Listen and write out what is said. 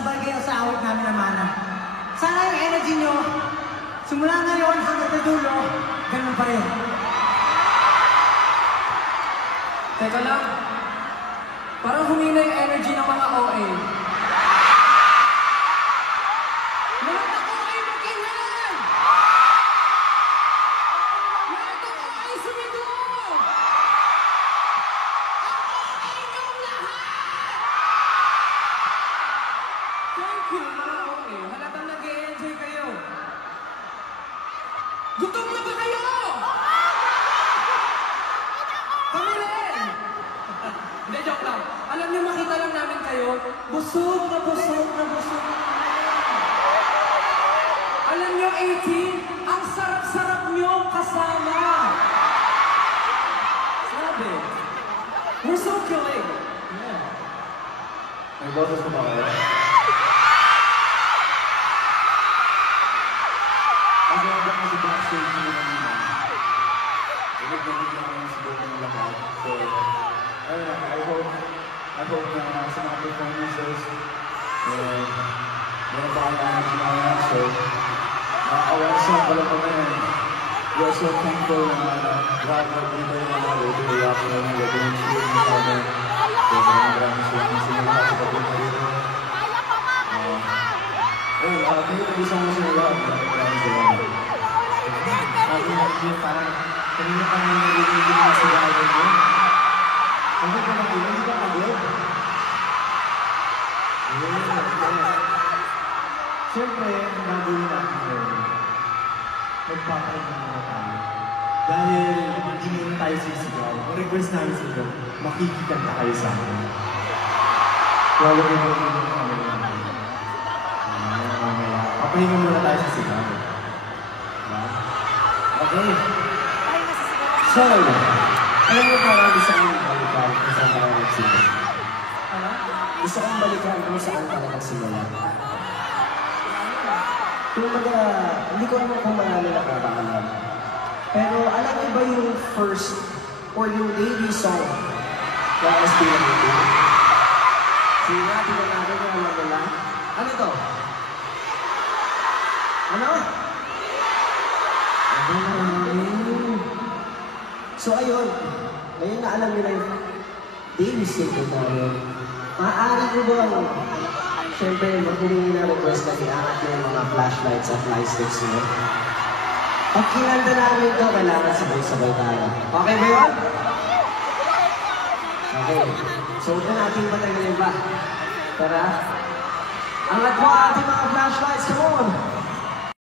Sabay kayo sa awit namin na mana. Sana yung energy nyo, simula ngayon hanggang sa dulo, ganun pa rin. Teka lang, parang humina yung energy ng mga OA. Lahat ng OA mag-inhalan! Lahat ng OA sumigaw! Ang OA niyong lahat! Thank you, mga OA. Halatang nag-e-enjoy kayo. Gutom na ba kayo? Kami rin! Hindi, joke lang. Alam niyo, makita lang namin kayo, busog na busog na busog. Alam niyo, 18, ang sarap-sarap niyo kasama. Sabi, we're so killing. Yeah. May boses ko ba kayo? Kasi ako kasi backstage nyo kanina. Inig-ganig lang yung siguro ng lahat. So, ayun, I hope na sa mga performances, meron pa kayo na sinaya. So, awan sa pala pa na yun. We are so thankful na lahat nag-dito yung mga radio reaction na gagawin siya yung kami. So, maraming sinila sa pagpunta dito. Ayun, kayo nag-isang mo sila lahat. Maraming salamat. Sabi nga niyo, parang kanina pa nang narinig yung sigawan mo. Ano ba naman yun? Hindi ba pagod? Siyempre, ang gagawin natin yun, magpapahinga muna tayo. Dahil hindi muna tayo sisigaw. Ang request namin sa inyo, makikikanta kayo sa akin. Wala rin mo yung kamera natin. Papahinga muna tayo sa sigaw. Okay. So, alam mo parang gusto kong balikan kung saan tayo nagsimula. Gusto kong balikan kung saan tayo nagsimula. Kumbaga, hindi ko naman kung marami nakakaalam. Pero alam mo ba yung first or yung debut song ng SB19? Sige nga, tingnan natin yung alam nila. Ano to? Ano? So ayun, ngayon na alam nyo na yung debut single namin. Maaari ko bang, siyempre, maghumingi na request na iangat yung mga flashlights at light sticks nyo. Pag kinanda namin ito, kailangan sabay-sabay tayo. Okay ba yun? Okay. So huwag na natin patagalin ba? Tara. Angat mo ating mga flashlights.